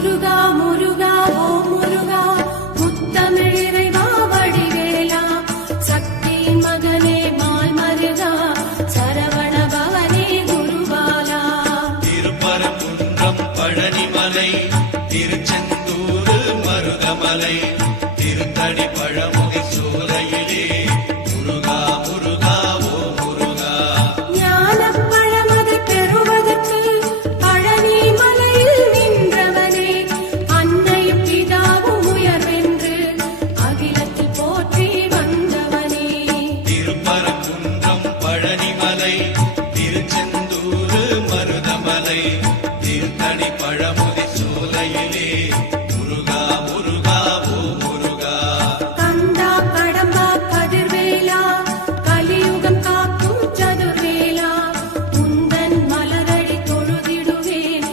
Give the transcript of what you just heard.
முருகா முருகா ஓ முருகா முத்தமிழ் இறைவா வடிவேலா சக்தியின் மகனே மால் மருகா சரவண பவனே குருபாலா திருப்பரங்குன்றம் பழனிமலை திருச்செந்தூர் மருதமலை திருத்தடி பழமுகை சோலையிலே முருகா முருகா ஓ முருகா ஞானப் பழமதை பெறுவதற்கு பழனி மலையில் நின்றவனே அன்னையும் பிதாவும் உயர்வென்று அகிலத்தில் போற்றி வந்தவனே திருப்பரங்குன்றம் பழனிமலை திருச்செந்தூர் மருதமலை திருத்தடி பழ